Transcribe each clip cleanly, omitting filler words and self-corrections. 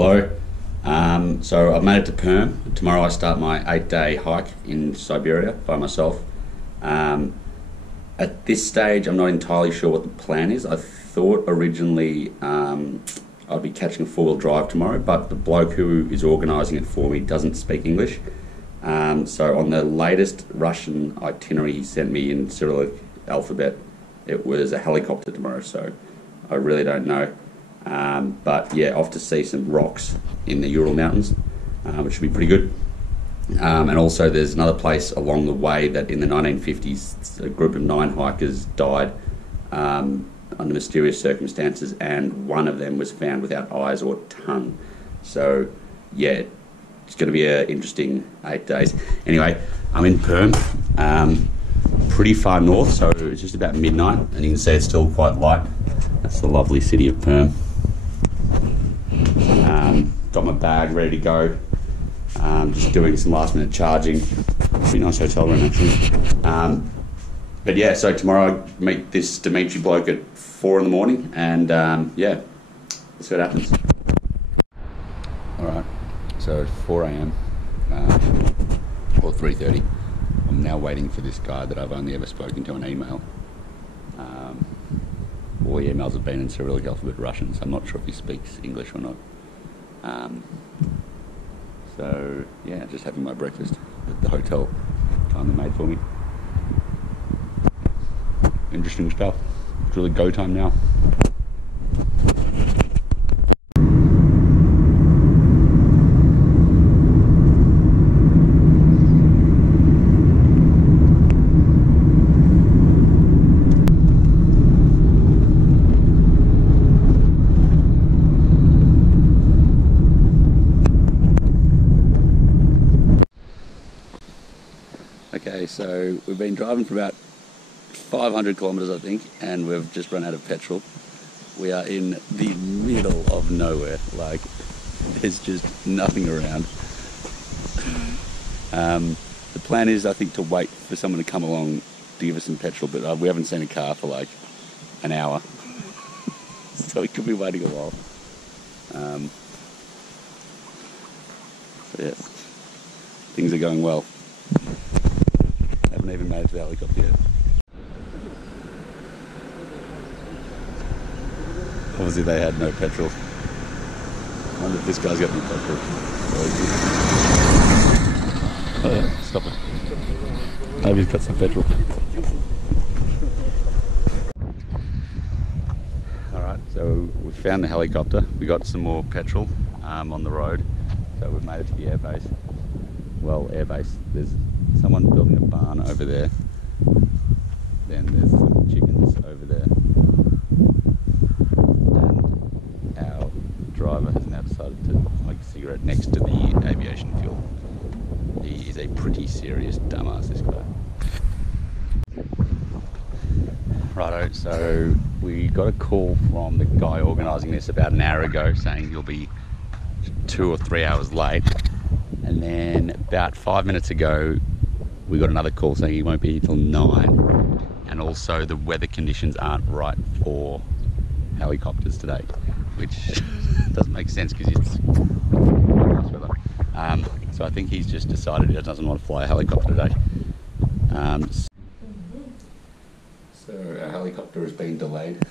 Hello. So I've made it to Perm. Tomorrow I start my 8-day hike in Siberia by myself. At this stage I'm not entirely sure what the plan is. I thought originally I'd be catching a 4-wheel drive tomorrow, but the bloke who is organising it for me doesn't speak English. So on the latest Russian itinerary he sent me in Cyrillic alphabet, it was a helicopter tomorrow, so I really don't know. But yeah, off to see some rocks in the Ural Mountains, which should be pretty good. And also there's another place along the way that in the 1950s a group of 9 hikers died under mysterious circumstances, and one of them was found without eyes or tongue. So yeah, it's going to be an interesting 8 days. Anyway, I'm in Perm, pretty far north, so it's just about midnight, and you can see it's still quite light. That's the lovely city of Perm. Got my bag ready to go. Just doing some last minute charging. Pretty nice hotel room actually. But yeah, so tomorrow I meet this Dimitri bloke at 4 in the morning, and yeah, let's see what happens. Alright, so it's 4 AM or 3:30. I'm now waiting for this guy that I've only ever spoken to on email. All the emails have been in Cyrillic alphabet Russian, so I'm not sure if he speaks English or not. So yeah, just having my breakfast at the hotel kindly made for me. Interesting stuff. It's really go time now. Okay, so we've been driving for about 500 kilometres I think, and we've just run out of petrol. We are in the middle of nowhere, like there's just nothing around. The plan is I think to wait for someone to come along to give us some petrol, but we haven't seen a car for like an hour. So we could be waiting a while. But yeah, things are going well. Haven't even made it to the helicopter yet. Obviously they had no petrol. I wonder if this guy's got any petrol. Oh, stop it. Maybe he's got some petrol. Alright, so we found the helicopter. We got some more petrol on the road. So we've made it to the airbase. Well, airbase. There's someone building a barn over there. Then there's some chickens over there. And our driver has now decided to smoke a cigarette next to the aviation fuel. He is a pretty serious dumbass, this guy. Righto, so we got a call from the guy organising this about an hour ago saying he'll be 2 or 3 hours late. And then about 5 minutes ago, we got another call saying he won't be here till 9. And also the weather conditions aren't right for helicopters today, which doesn't make sense because it's nice weather. So I think he's just decided he doesn't want to fly a helicopter today. So our helicopter has been delayed.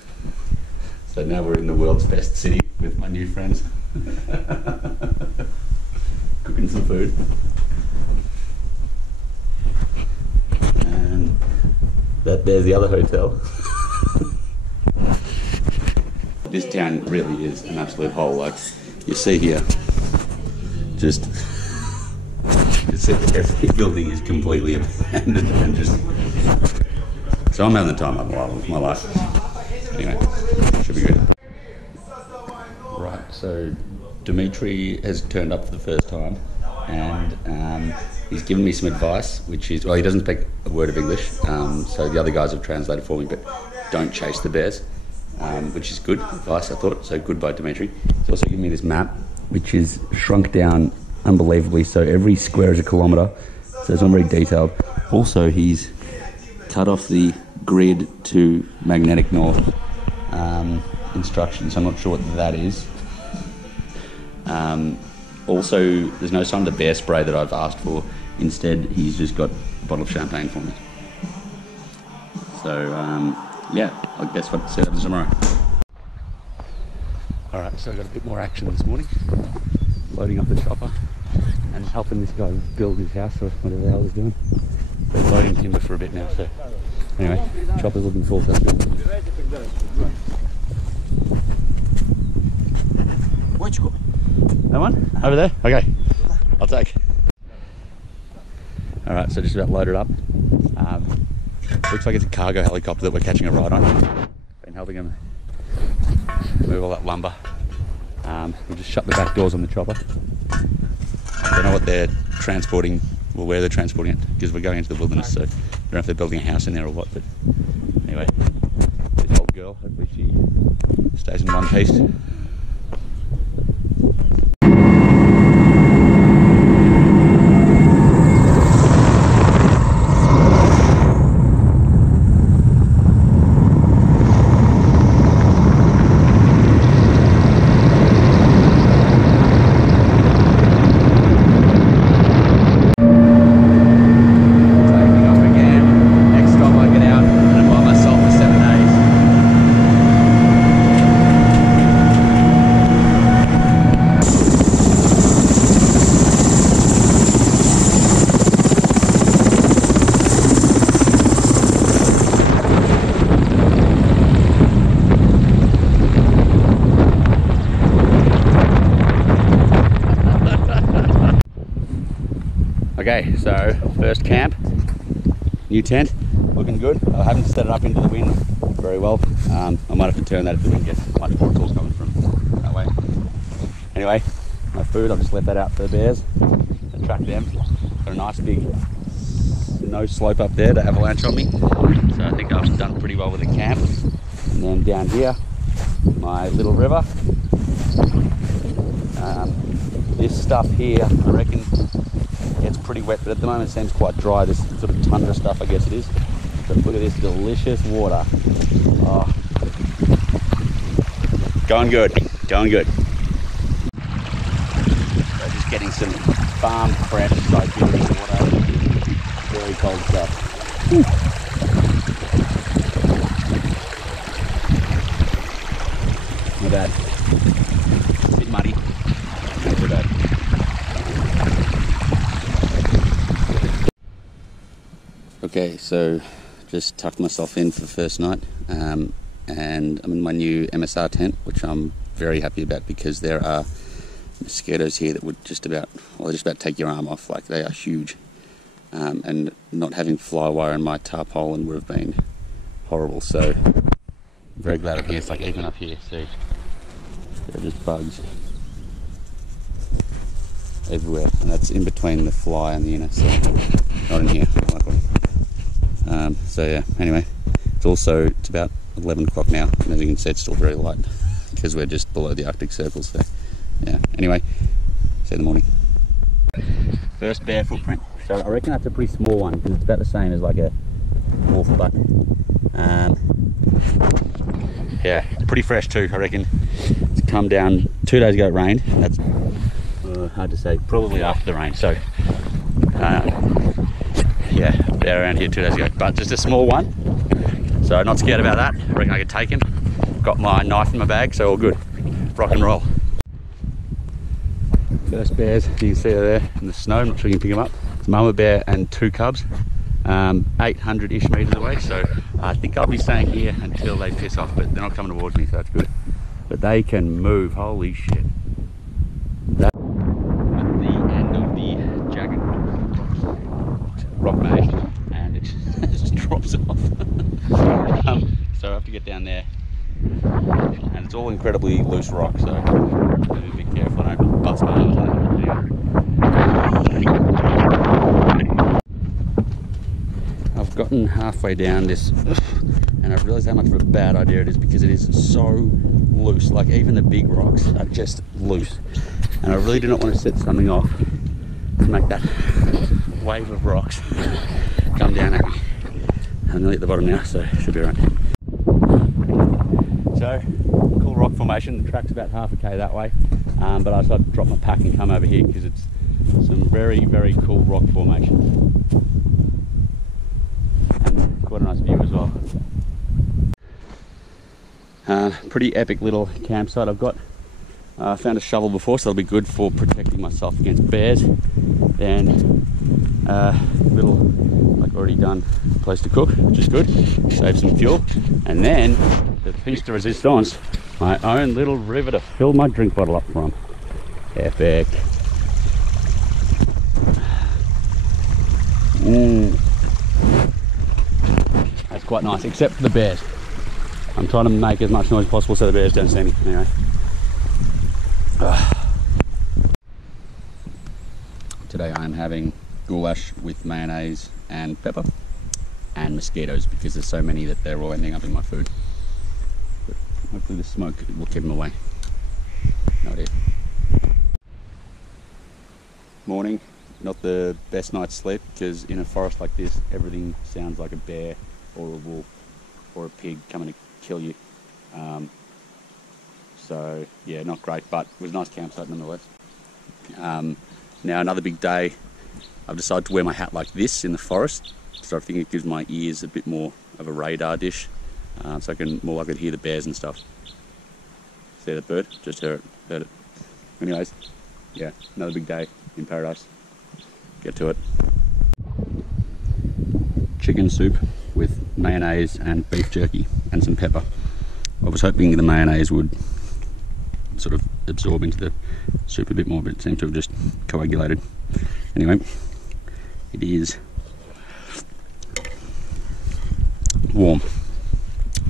So now we're in the world's best city with my new friends. Cooking some food. And there's the other hotel. This town really is an absolute hole. Like you see here, just every building is completely abandoned and just. So I'm having the time of my life. Anyway, should be good. Right, so Dimitri has turned up for the first time, and he's given me some advice, which is, well, he doesn't speak a word of English, so the other guys have translated for me, but don't chase the bears, which is good advice, I thought, so goodbye Dimitri. He's also given me this map, which is shrunk down unbelievably, so every square is a kilometre, so it's not very detailed. Also, he's cut off the grid to magnetic north instructions, so I'm not sure what that is. Also, there's no sign of the bear spray that I've asked for. Instead, he's just got a bottle of champagne for me. So, yeah, I guess what set up tomorrow. Alright, so I got a bit more action this morning. Loading up the chopper and helping this guy build his house or whatever the hell he's doing. Been loading timber for a bit now, so anyway, chopper's looking full, so that's good. Where'd you go? That one? Over there? Okay, I'll take. Alright, so just about loaded up. Looks like it's a cargo helicopter that we're catching a ride on. Been helping him move all that lumber. We'll just shut the back doors on the chopper. I don't know what they're transporting, or where they're transporting it, because we're going into the wilderness, so I don't know if they're building a house in there or what, but anyway, this old girl, hopefully she stays in one piece. Okay, so first camp, new tent, looking good. I haven't set it up into the wind very well. I might have to turn that if the wind gets much more tools coming from that way. Anyway, my food, I've just left that out for the bears and track them. Got a nice big snow slope up there to avalanche on me. So I think I've done pretty well with the camp. And then down here, my little river. This stuff here, I reckon, gets pretty wet, but at the moment it seems quite dry. This sort of tundra stuff, I guess it is. But look at this delicious water. Oh. Going good, going good. So just getting some farm fresh soapy water. Very cold stuff. Whew. Not bad. A bit muddy. Not too bad. Okay, so just tucked myself in for the first night, and I'm in my new MSR tent, which I'm very happy about because there are mosquitoes here that would just about take your arm off. Like, they are huge, and not having fly wire in my tarpaulin would have been horrible. So I'm very glad I'm here. It's like even up here, see, there are just bugs everywhere, and that's in between the fly and the inner, so not in here, luckily. So yeah, anyway, it's about 11 o'clock now, and as you can see it's still very light because we're just below the Arctic Circle, so yeah, anyway, see you in the morning. First bear footprint. So I reckon that's a pretty small one because it's about the same as like a wolf buck. Yeah, pretty fresh too, I reckon. It's come down 2 days ago, it rained. That's hard to say, probably after the rain, so yeah, they're around here 2 days ago, but just a small one, so not scared about that. I reckon I could take him. Got my knife in my bag, so all good. Rock and roll. First bears, you can see there in the snow. I'm not sure you can pick them up. It's mama bear and two cubs, 800-ish meters away, so I think I'll be staying here until they piss off, but they're not coming towards me, so that's good. But they can move, holy shit. At the end of the jagged rock maze, and it just drops off. So I have to get down there, and it's all incredibly loose rock, so I have to be careful. I don't bust my arms on it. I've gotten halfway down this, and I've realised how much of a bad idea it is because it is so loose. Like, even the big rocks are just loose, and I really do not want to set something off to make that wave of rocks come down at me. I'm nearly at the bottom now, so it should be alright. So, cool rock formation. formation. The track's about half a K that way, but I decided to drop my pack and come over here because it's some very, very cool rock formations. And quite a nice view as well. Pretty epic little campsite I've got. I found a shovel before, so that'll be good for protecting myself against bears. Then little, like already done, place to cook, which is good. Save some fuel. And then the piece de resistance, my own little river to fill my drink bottle up from. Epic. That's quite nice, except for the bears. I'm trying to make as much noise as possible so the bears don't see me. Anyway. Today I'm having goulash with mayonnaise and pepper and mosquitoes because there's so many that they're all ending up in my food. But hopefully the smoke will keep them away. No idea. Morning. Not the best night's sleep because in a forest like this everything sounds like a bear or a wolf or a pig coming to kill you. So yeah, not great, but it was a nice campsite nonetheless. Now another big day. I've decided to wear my hat like this in the forest, so I think it gives my ears a bit more of a radar dish, so I can more likely to hear the bears and stuff. See that bird? Just heard it. Anyways, yeah, another big day in paradise. Get to it. Chicken soup with mayonnaise and beef jerky and some pepper. I was hoping the mayonnaise would sort of absorb into the soup a bit more, but it seemed to have just coagulated. Anyway, it is warm.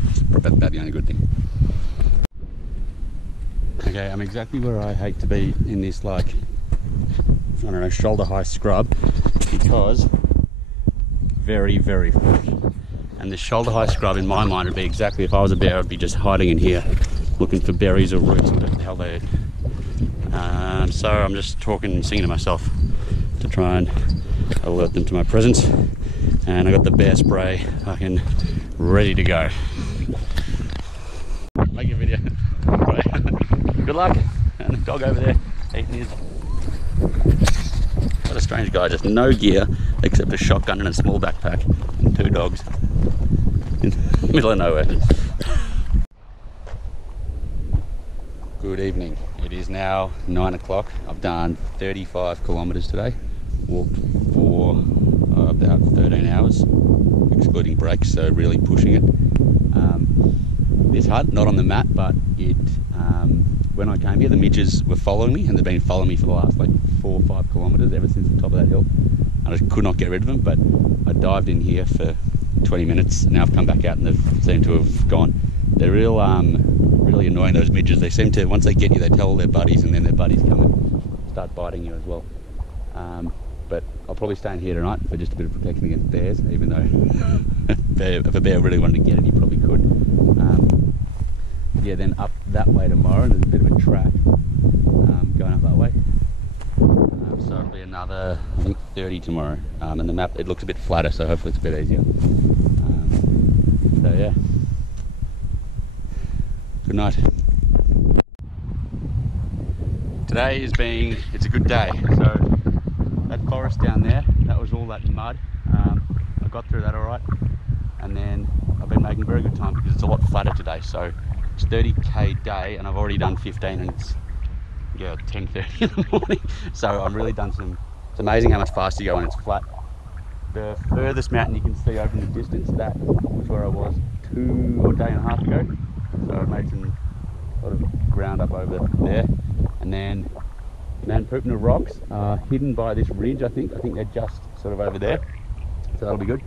It's probably about the only good thing. Okay, I'm exactly where I hate to be in this, like, I don't know, shoulder high scrub, because very, very fresh. And this shoulder high scrub in my mind would be exactly, if I was a bear, I'd be just hiding in here looking for berries or roots or whatever the hell they eat. So I'm just talking and singing to myself to try and alert them to my presence. And I got the bear spray fucking ready to go. Make a video. Good luck. And the dog over there eating his. What a strange guy, just no gear except a shotgun and a small backpack and 2 dogs in the middle of nowhere. Good evening. It is now 9 o'clock. I've done 35 kilometres today. Walked for about 13 hours, excluding breaks, so really pushing it. This hut, not on the map, but it. When I came here, the midges were following me, and they've been following me for the last like 4 or 5 kilometres ever since the top of that hill. I just could not get rid of them, but I dived in here for 20 minutes. Now I've come back out and they've seemed to have gone. They're really annoying, those midges. They seem to, once they get you, they tell all their buddies, and then their buddies come and start biting you as well. But I'll probably stay in here tonight for just a bit of protection against bears, even though if a bear really wanted to get it, he probably could. Yeah, then up that way tomorrow, and there's a bit of a track going up that way. So it'll be another, I think, 30 tomorrow. And the map, it looks a bit flatter, so hopefully it's a bit easier. So yeah. Good night. Today it's a good day. So that forest down there, that was all that mud. I got through that all right. And then I've been making very good time because it's a lot flatter today. So it's 30k day and I've already done 15 and it's 10:30 in the morning. So I've really done some, it's amazing how much faster you go when it's flat. The furthest mountain you can see over in the distance, that was where I was 2 or a day and a half ago. So I've made some sort of ground up over there. And then Manpupuner Rocks are hidden by this ridge, I think. I think they're just sort of over there. So that'll be good.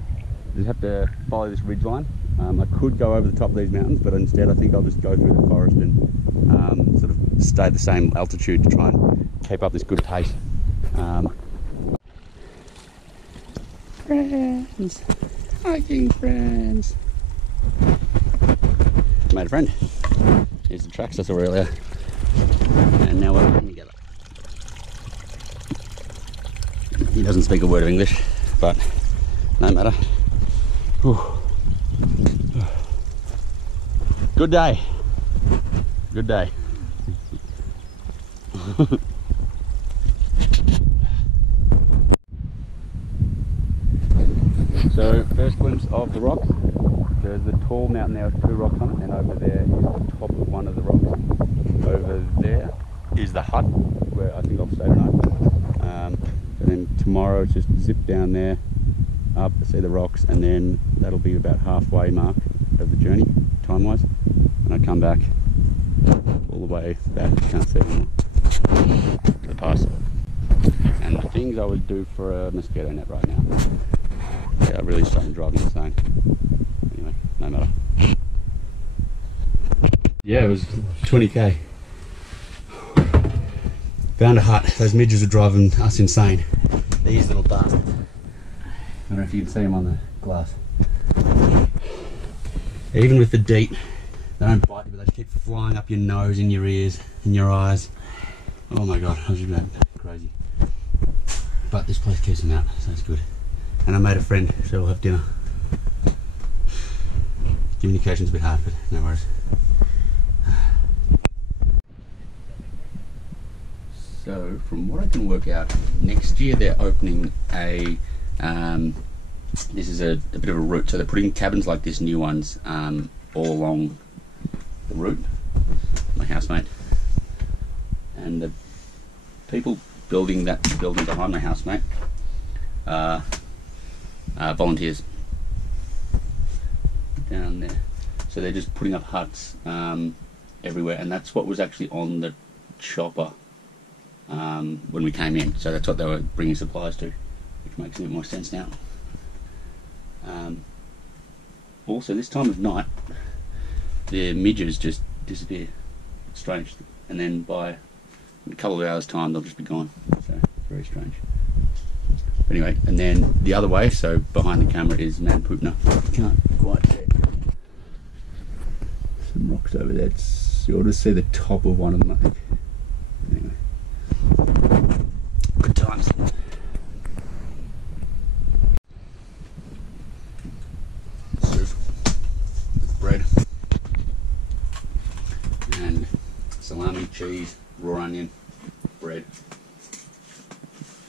Just have to follow this ridge line. I could go over the top of these mountains, but instead I think I'll just go through the forest and sort of stay at the same altitude to try and keep up this good pace. Friends, hiking friends. Made a friend. Here's the tracks I saw earlier. And now we're working together. He doesn't speak a word of English, but no matter. Whew. Good day. Good day. So, first glimpse of the rocks. There's the tall mountain there with 2 rocks on it, and over there is the top of one of the rocks. Over there is the hut where I think I'll stay tonight. And then tomorrow it's just zip down there, up, see the rocks, and then that'll be about halfway mark of the journey, time-wise. And I come back all the way back, can't see anymore, to the pass. And the things I would do for a mosquito net right now. Yeah, I'm really starting to drive me insane. Anyway, no matter. Yeah, it was 20k. Found a hut. Those midges are driving us insane. These little bastards. I don't know if you can see them on the glass. Even with the DEET, they don't bite you, but they keep flying up your nose, in your ears, in your eyes. Oh my god, I was just crazy. But this place keeps them out, so it's good. And I made a friend, so we'll have dinner. Communication's a bit hard, but no worries. So, from what I can work out, next year they're opening a, this is a bit of a route, so they're putting cabins like this, new ones, all along the route. My housemate. And the people building that building behind my housemate, volunteers down there. So they're just putting up huts everywhere, and that's what was actually on the chopper when we came in. So that's what they were bringing supplies to, which makes a bit more sense now. Also, this time of night, the midges just disappear. It's strange. And then by a couple of hours' time, they'll just be gone. So it's very strange. Anyway, and then the other way, so behind the camera is Manpupuner. Can't quite see it. Some rocks over there. You'll just see the top of one of them, I think. Anyway, good times. Soup with bread and salami, cheese, raw onion, bread.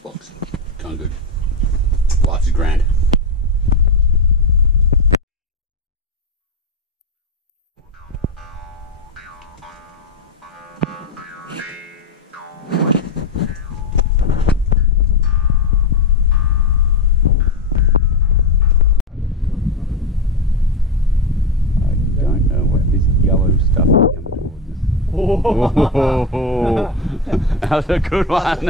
Box. Kind of good. Life is grand. Oh, that was a good one.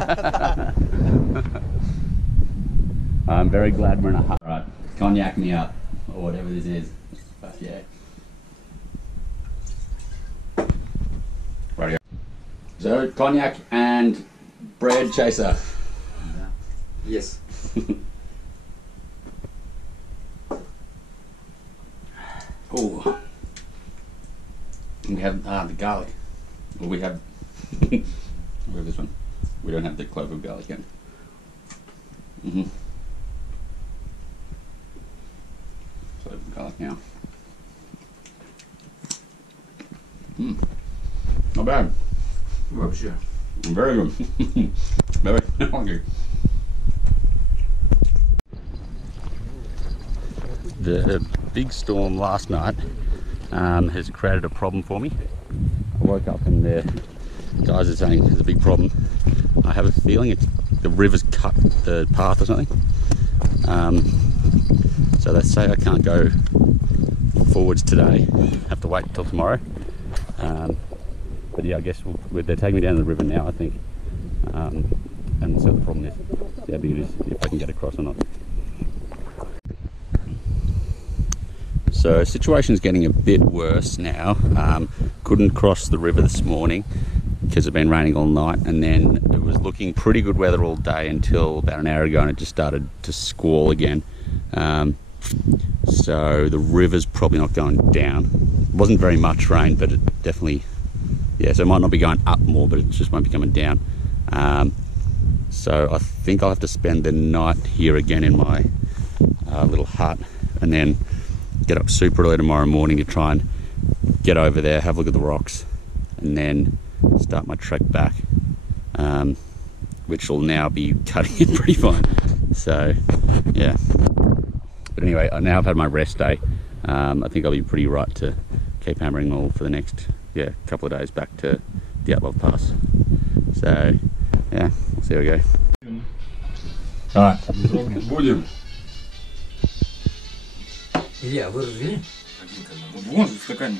I'm very glad we're in a hut. Right, cognac me up, or whatever this is. But yeah. Right here. So, cognac and bread chaser. Yes. Oh. We have the garlic. Well, we have this one. We don't have the clove of garlic yet. Clove of garlic now. Not bad. Oh, sure. Very good. Very hungry. The big storm last night has created a problem for me. I woke up and the guys are saying there's a big problem. I have a feeling it's the river's cut the path or something. So they say I can't go forwards today. Have to wait until tomorrow. But yeah, I guess they're taking me down the river now, I think. And so the problem is, see how big it is, if I can get across or not. So situation's getting a bit worse now. Couldn't cross the river this morning because it's been raining all night, and then it was looking pretty good weather all day until about an hour ago, and it just started to squall again. So the river's probably not going down. It wasn't very much rain, but it definitely, yeah, so it might not be going up more, but it just won't be coming down. So I think I'll have to spend the night here again in my little hut, and then get up super early tomorrow morning to try and get over there, have a look at the rocks, and then start my trek back, which will now be cutting it pretty fine. So yeah, but anyway, now I've had my rest day. I think I'll be pretty right to keep hammering all for the next couple of days back to the Dyatlov Pass. So yeah, we'll see how we go. Alright. Будем. Илья, вы развели? Один к одному. Вон в стакане.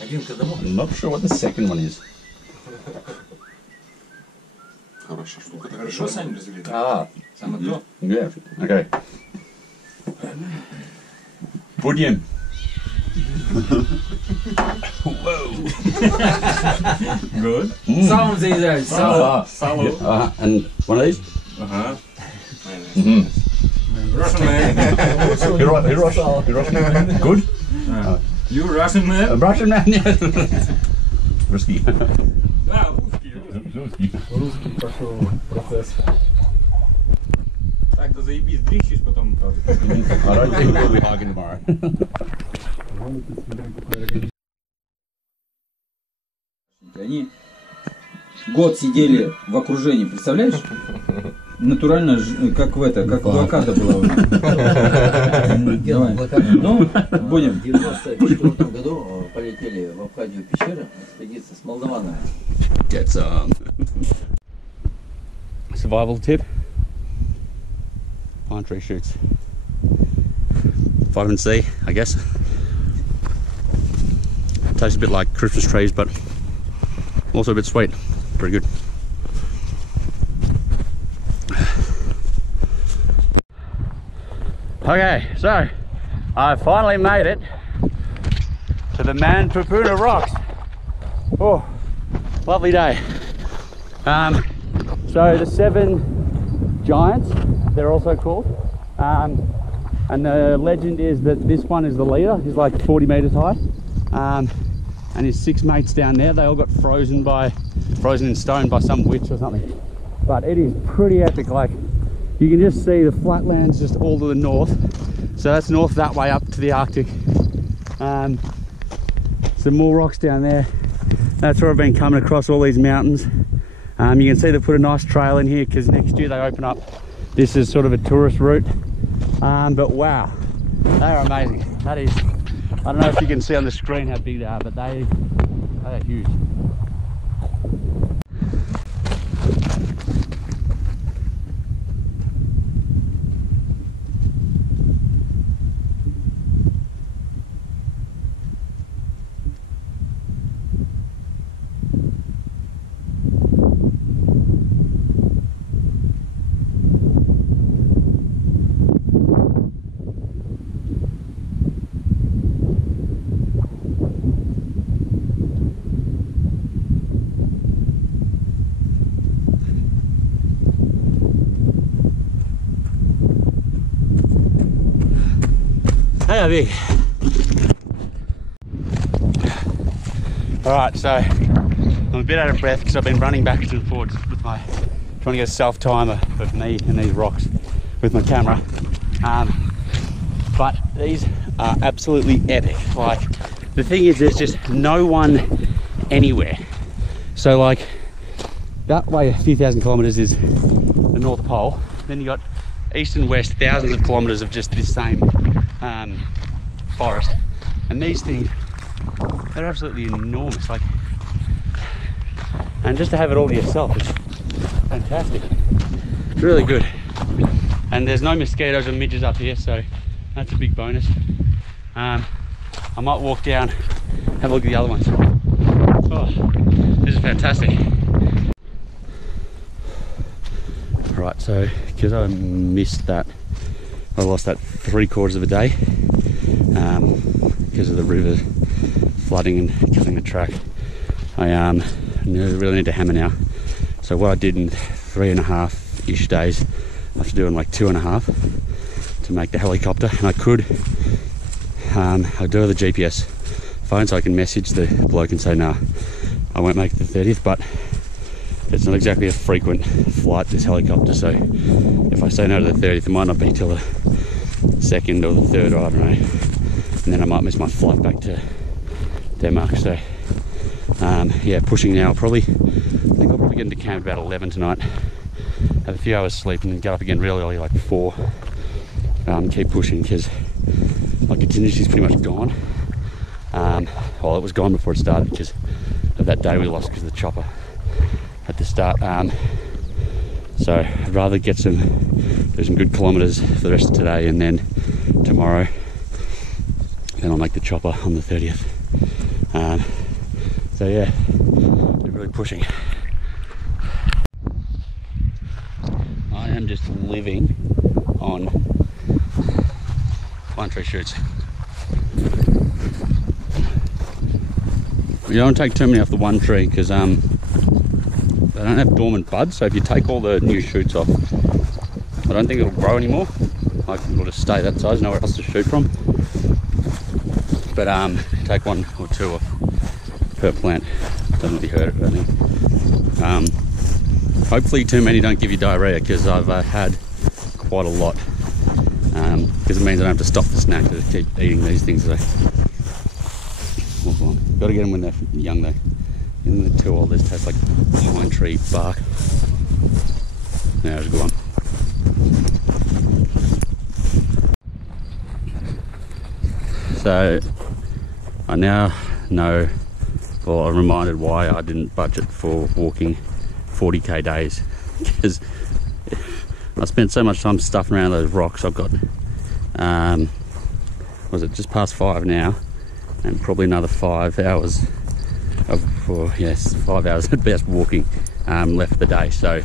Один к одному? I'm not sure what the second one is. Хорошо, штука. Хорошо сами развели. Самое то. Yeah, okay. Будем. Good. Салом заедают, салом. Сало. And one of these? Ага. Russian man. You're Russian. Good? You Russian man? Russian man, yeah. Русский. Да, русский. Русский пошел процесс. Так-то заебись, дрищешь потом. I don't think we'll be hiking tomorrow. Они год сидели в окружении, представляешь? Натурально, как в это, как блокада была. Давай. Ну, будем. В 1994 году полетели в Абхазию пещеры, экспедиция с молдаванами. Get some. Survival tip. Pine tree shoots. Vitamin C, I guess. Tastes a bit like Christmas trees, but also a bit sweet. Pretty good. Okay, so I finally made it to the Manpupuner Rocks. Oh, lovely day. So the 7 giants, they're also called. And the legend is that this one is the leader. He's like 40 meters high. And his 6 mates down there, they all got frozen in stone by some witch or something. But it is pretty epic. Like, you can just see the flatlands just all to the north. So that's north that way up to the Arctic. Some more rocks down there. That's where I've been coming across all these mountains. You can see they put a nice trail in here because next year they open up. This is sort of a tourist route. But wow, they're amazing. That is, I don't know if you can see on the screen how big they are, but they are huge. They are big. Alright, so I'm a bit out of breath because I've been running backwards and forwards with my, trying to get a self timer of me and these rocks with my camera. But these are absolutely epic. Like, the thing is, there's just no one anywhere. So like, that way a few thousand kilometers is the North Pole. Then you got east and west, thousands of kilometers of just this same forest. And these things, they're absolutely enormous. Like, and just to have it all to yourself is fantastic. It's really good. And there's no mosquitoes or midges up here, so that's a big bonus. I might walk down, have a look at the other ones. Oh, this is fantastic. Right, so because I missed that, I lost that 3/4 of a day because of the river flooding and killing the track. I really need to hammer now. So what I did in 3.5-ish days, after doing like 2.5 to make the helicopter, and I could I'll do the GPS phone so I can message the bloke and say, nah, I won't make the 30th, but it's not exactly a frequent flight, this helicopter, so if I say no to the 30th, it might not be till the 2nd or the 3rd, or I don't know, and then I might miss my flight back to Denmark. So Yeah, pushing now. I think I'll probably get into camp about 11 tonight. Have a few hours sleep and then get up again really early, like 4. Keep pushing because my contingency is pretty much gone. Well, it was gone before it started because of that day we lost because of the chopper at the start. So I'd rather do some good kilometres for the rest of today, and then tomorrow, then I'll make the chopper on the 30th. So yeah, they're really pushing. I am just living on pine tree shoots. You don't take too many off the one tree because they don't have dormant buds, so if you take all the new shoots off, I don't think it'll grow anymore. Like, it'll just stay that size, nowhere else to shoot from. But take 1 or 2 off per plant. Doesn't really hurt it, I think. Hopefully too many don't give you diarrhea, because I've had quite a lot. Because it means I don't have to stop the snack to keep eating these things. So. Got to get them when they're young though. When they're too old, they taste like pine tree bark. Yeah, there's a good one. So I now know, well, I'm reminded why I didn't budget for walking 40k days, because I spent so much time stuffing around those rocks. I've got, was it just past 5 now, and probably another 5 hours of, 5 hours at best walking left the day. So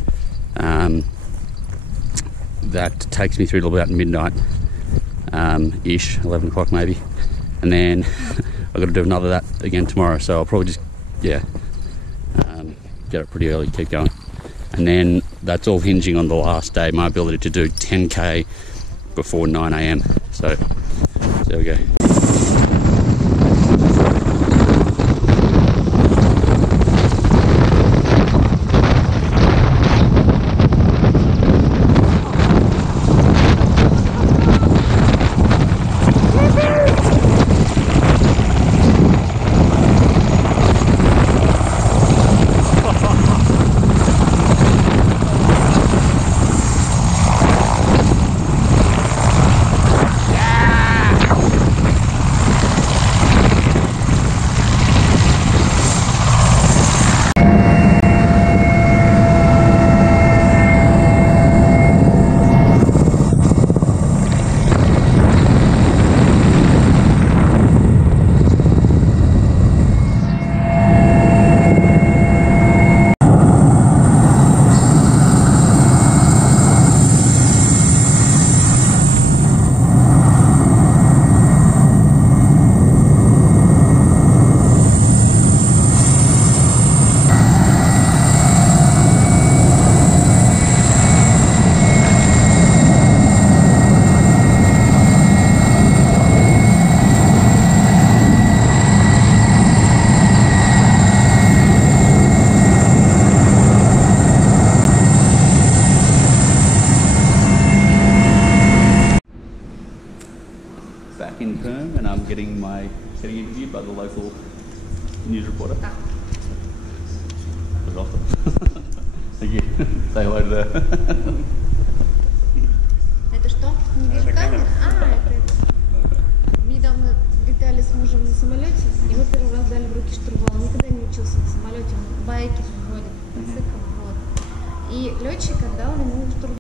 that takes me through to about midnight ish, 11 o'clock maybe, and then I've got to do another that again tomorrow. So I'll probably just get up pretty early, keep going, and then that's all hinging on the last day, my ability to do 10k before 9 AM. So there we go. Back in Perm, and I'm getting getting interviewed by the local news reporter. Пожалуйста. Thank you. Say hello to the... Это что? Не вижу камеры? Это... Недавно летали с мужем на самолете, и мы первый раз дали в руки штурвал. Никогда не учился на самолете, он байки водит, мотоцикл, вот. И летчик отдал ему штурвал.